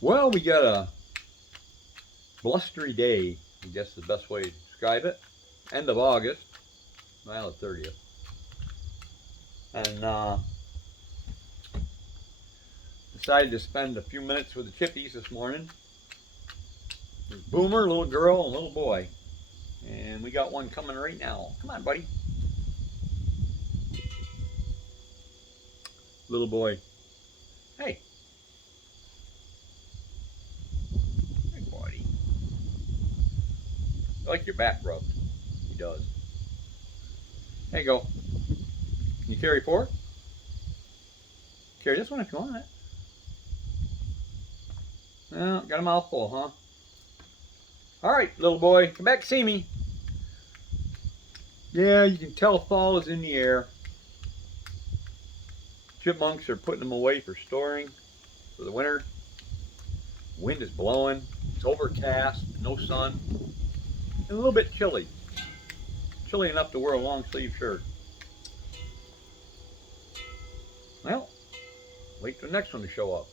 Well, we got a blustery day, I guess is the best way to describe it. End of August, well, the 30th. And decided to spend a few minutes with the chippies this morning. There's Boomer, little girl, and little boy. And we got one coming right now. Come on, buddy. Little boy. Hey. Hey, buddy. I like your back rub. He does. There you go. Can you carry four? Carry this one if you want it. Well, got a mouthful, huh? All right, little boy, come back and see me. Yeah, you can tell fall is in the air. Chipmunks are putting them away for storing for the winter. Wind is blowing. It's overcast, no sun, and a little bit chilly. Chilly enough to wear a long sleeve shirt. Well, wait for the next one to show up.